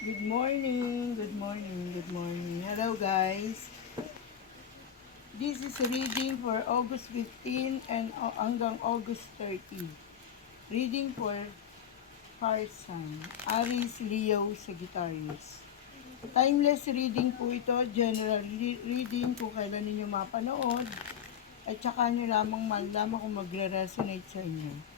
Good morning, good morning, good morning. Hello guys. This is reading for August 15 and hanggang August 30. Reading for fire sign, Aries, Leo, Sagittarius. Timeless reading po ito, general reading kung kailan ninyo mapanood at saka nyo lamang malaman kung magre-resonate sa inyo.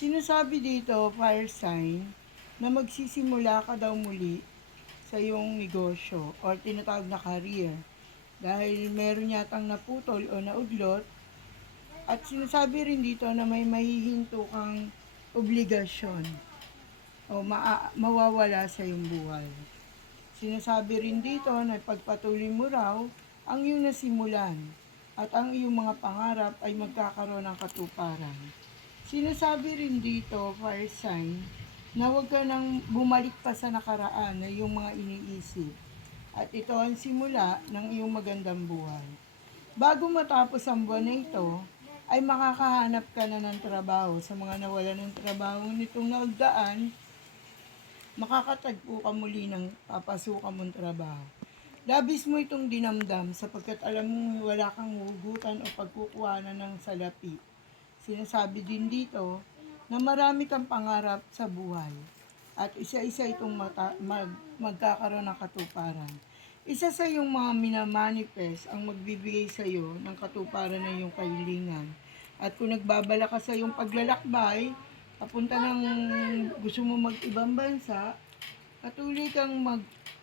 Sinasabi dito, fire sign, na magsisimula ka daw muli sa iyong negosyo or tinatawag na career. Dahil meron yatang naputol o naudlot. At sinasabi rin dito na may mahihinto kang obligasyon o mawawala sa iyong buhay. Sinasabi rin dito na pagpatuloy mo raw ang iyong nasimulan at ang iyong mga pangarap ay magkakaroon ng katuparan. Sinasabi rin dito, fire sign, na huwag ka nang bumalik pa sa nakaraan na iyong mga iniisip. At ito ang simula ng iyong magandang buhay. Bago matapos ang buwan na ito, ay makakahanap ka na ng trabaho. Sa mga nawala ng trabaho nitong nagdaan, makakatagpo ka muli ng papasukan mong trabaho. Labis mo itong dinamdam sapagkat alam mo wala kang hugutan o pagkukuhanan ng salapi. Sinasabi din dito na marami kang pangarap sa buhay at isa-isa itong magkakaroon ng katuparan. Isa sa iyong mga minamanifest ang magbibigay sa iyo ng katuparan ng iyong kahilingan. At kung nagbabala ka sa iyong paglalakbay, papunta ng gusto mo mag-ibang bansa, patuloy kang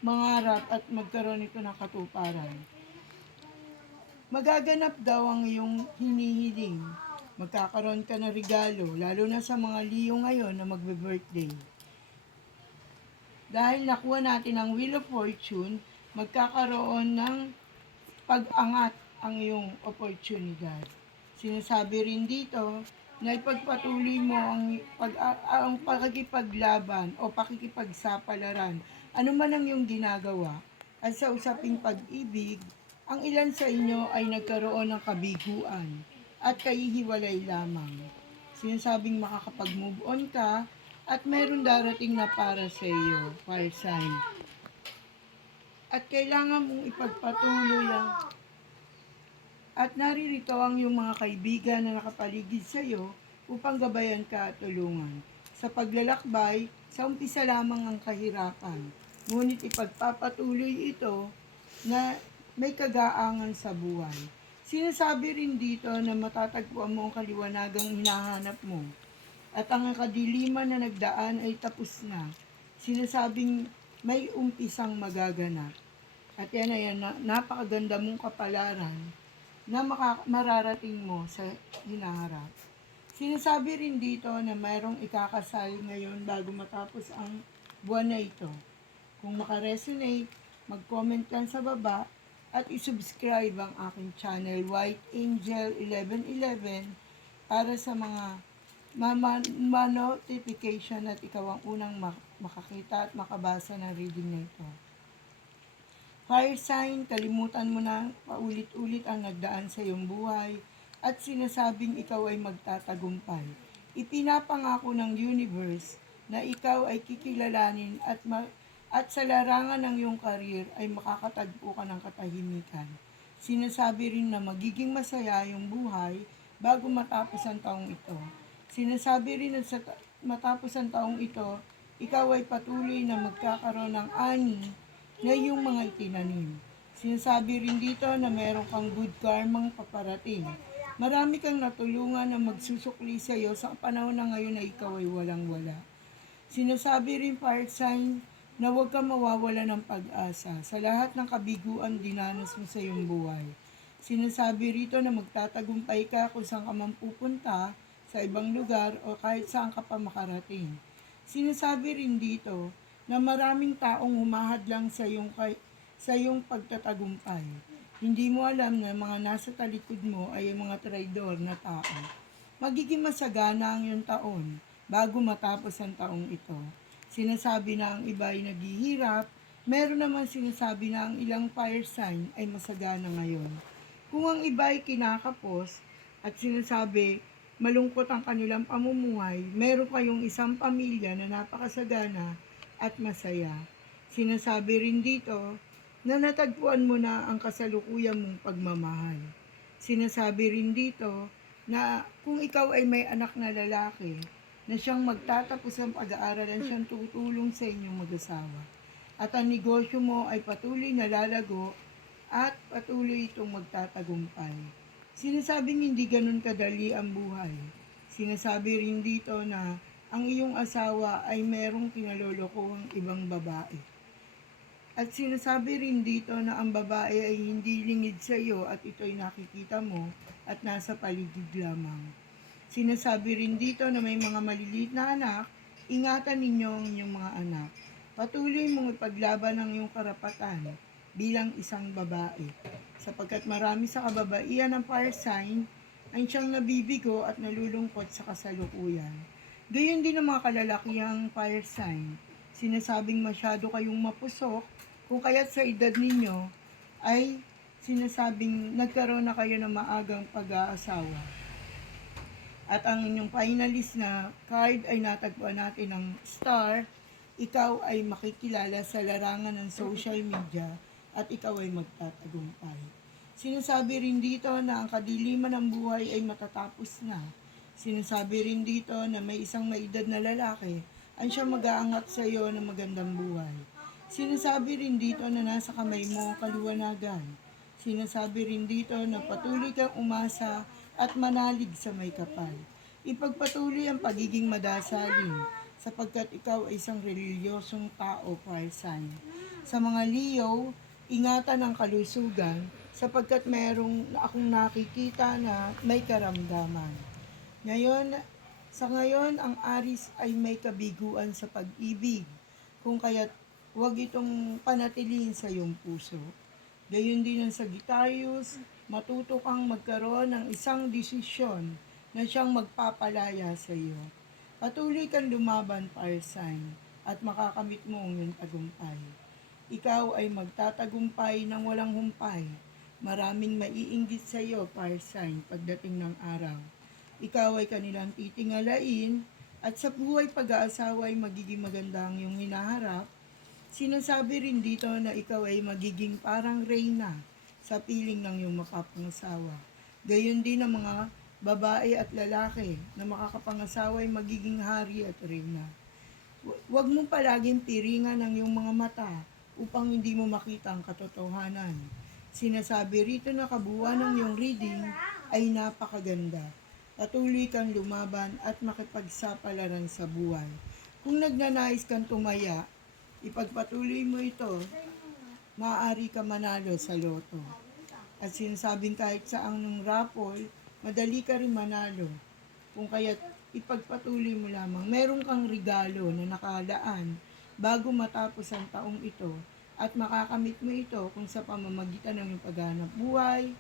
mangarap at magkaroon ito ng katuparan. Magaganap daw ang iyong hinihiling. Magkakaroon ka ng regalo, lalo na sa mga Leo ngayon na magbe-birthday. Dahil nakuha natin ang Wheel of Fortune, magkakaroon ng pag-angat ang iyong oportunidad. Sinasabi rin dito na ipagpatuloy mo ang pakikipaglaban o pakikipagsapalaran, ano man ang iyong ginagawa. At sa usaping pag-ibig, ang ilan sa inyo ay nagkaroon ng kabiguan at kahihiwalay lamang. Sinasabing makakapag-move on ka at meron darating na para sa iyo, fire sign. At kailangan mong ipagpatuloy ang at naririto ang iyong mga kaibigan na nakapaligid sa iyo upang gabayan ka at tulungan. Sa paglalakbay, sa umpisa lamang ang kahirapan, ngunit ipagpapatuloy ito na may kagaangan sa buhay. Sinasabi rin dito na matatagpuan mo ang kaliwanagang hinahanap mo at ang kadiliman na nagdaan ay tapos na. Sinasabing may umpisang magaganap. At yan ay napakaganda mong kapalaran na mararating mo sa hinaharap. Sinasabi rin dito na mayroong ikakasal ngayon bago matapos ang buwan na ito. Kung makaresonate, mag-comment lang sa baba at isubscribe ang aking channel White Angel 1111 para sa mga notification at ikaw ang unang makakita at makabasa ng reading na ito. Fire sign, kalimutan mo na paulit-ulit ang nagdaan sa iyong buhay at sinasabing ikaw ay magtatagumpay. Ipinapangako ng universe na ikaw ay kikilalanin at sa larangan ng iyong karir ay makakatagpo ka ng katahimikan. Sinasabi rin na magiging masaya yung buhay bago matapos ang taong ito. Sinasabi rin na sa matapos ang taong ito, ikaw ay patuloy na magkakaroon ng ani na iyong mga itinanim. Sinasabi rin dito na meron kang good karmang paparating. Marami kang natulungan na magsusukli sa iyo sa panahon na ngayon na ikaw ay walang-wala. Sinasabi rin, fire sign, na huwag kang mawawala ng pag-asa sa lahat ng kabiguan dinanas mo sa iyong buhay. Sinasabi rito na magtatagumpay ka kung saan ka man pupunta, sa ibang lugar o kahit saan ka pa makarating. Sinasabi rin dito na maraming taong humahadlang sa iyong pagtatagumpay. Hindi mo alam na mga nasa talikod mo ay mga traidor na tao. Magiging masagana ang iyong taon bago matapos ang taong ito. Sinasabi na ang iba ay naghihirap, meron naman sinasabi na ang ilang fire sign ay masagana ngayon. Kung ang iba ay kinakapos, at sinasabi malungkot ang kanilang pamumuhay, meron kayong isang pamilya na napakasagana at masaya. Sinasabi rin dito na natagpuan mo na ang kasalukuyan mong pagmamahal. Sinasabi rin dito na kung ikaw ay may anak na lalaki, na siyang magtatapos ng pag-aaral at siyang tutulong sa inyong mag-asawa. At ang negosyo mo ay patuloy na lalago at patuloy itong magtatagumpay. Sinasabing hindi ganun kadali ang buhay. Sinasabi rin dito na ang iyong asawa ay merong kinalolokohang ibang babae. At sinasabi rin dito na ang babae ay hindi lingid sa iyo at ito'y nakikita mo at nasa paligid lamang. Sinasabi rin dito na may mga maliliit na anak, ingatan ninyo ang inyong mga anak. Patuloy mong ipaglaban ang iyong karapatan bilang isang babae, sapagkat marami sa kababaihan ng fire sign ay siyang nabibigo at nalulungkot sa kasalukuyan. Gayon din ang mga kalalakihang fire sign. Sinasabing masyado kayong mapusok, kung kaya't sa edad ninyo ay sinasabing nagkaroon na kayo ng maagang pag-aasawa. At ang inyong finalist na card ay natagpuan natin ng star. Ikaw ay makikilala sa larangan ng social media at ikaw ay magtatagumpay. Sinasabi rin dito na ang kadiliman ng buhay ay matatapos na. Sinasabi rin dito na may isang maedad na lalaki ang siyang mag-aangat sa iyo ng magandang buhay. Sinasabi rin dito na nasa kamay mo ang kaliwanagan. Sinasabi rin dito na patuloy kang umasa at manalig sa may kapal. Ipagpatuloy ang pagiging madasalin sapagkat ikaw ay isang reliyosong tao, fire sign. Sa mga Leo, ingatan ang kalusugan sapagkat mayroong akong nakikita na may karamdaman. Sa ngayon, ang Aries ay may kabiguan sa pag-ibig, kung kaya't huwag itong panatilihin sa iyong puso. Gayon din ang Sagittarius, matuto kang magkaroon ng isang desisyon na siyang magpapalaya sa iyo. Patuloy kang lumaban, fire sign, at makakamit mo ang iyong tagumpay. Ikaw ay magtatagumpay ng walang humpay. Maraming maiinggit sa iyo, fire sign, pagdating ng araw. Ikaw ay kanilang titingalain at sa buhay pag-aasawa ay magiging maganda ang iyong hinaharap. Sinasabi rin dito na ikaw ay magiging parang reyna sa piling ng iyong makapangasawa. Gayon din ang mga babae at lalaki na makakapangasawa ay magiging hari at reyna. Huwag mong palaging piringan ang iyong mga mata upang hindi mo makita ang katotohanan. Sinasabi rito na kabuuan ng iyong reading ay napakaganda. Patuloy kang lumaban at makipagsapalaran sa buhay. Kung nagnanais kang tumaya, ipagpatuloy mo ito, maaari ka manalo sa loto. At sinasabing kahit sa anong raffle, madali ka rin manalo. Kung kaya't ipagpatuloy mo lamang. Meron kang regalo na nakalaan bago matapos ang taong ito at makakamit mo ito kung sa pamamagitan ng iyong paghanap buhay,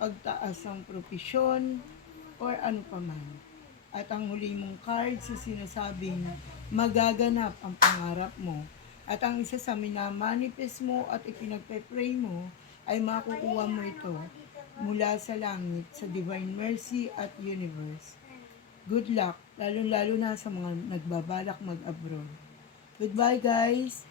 pagtaas ng propesyon, or ano paman. At ang huli mong card sa sinasabing magaganap ang pangarap mo. At ang isa sa minamanifest mo at ipinagpe-pray mo ay makukuha mo ito mula sa langit, sa divine mercy at universe. Good luck, lalo-lalo na sa mga nagbabalak mag-abroad. Goodbye guys!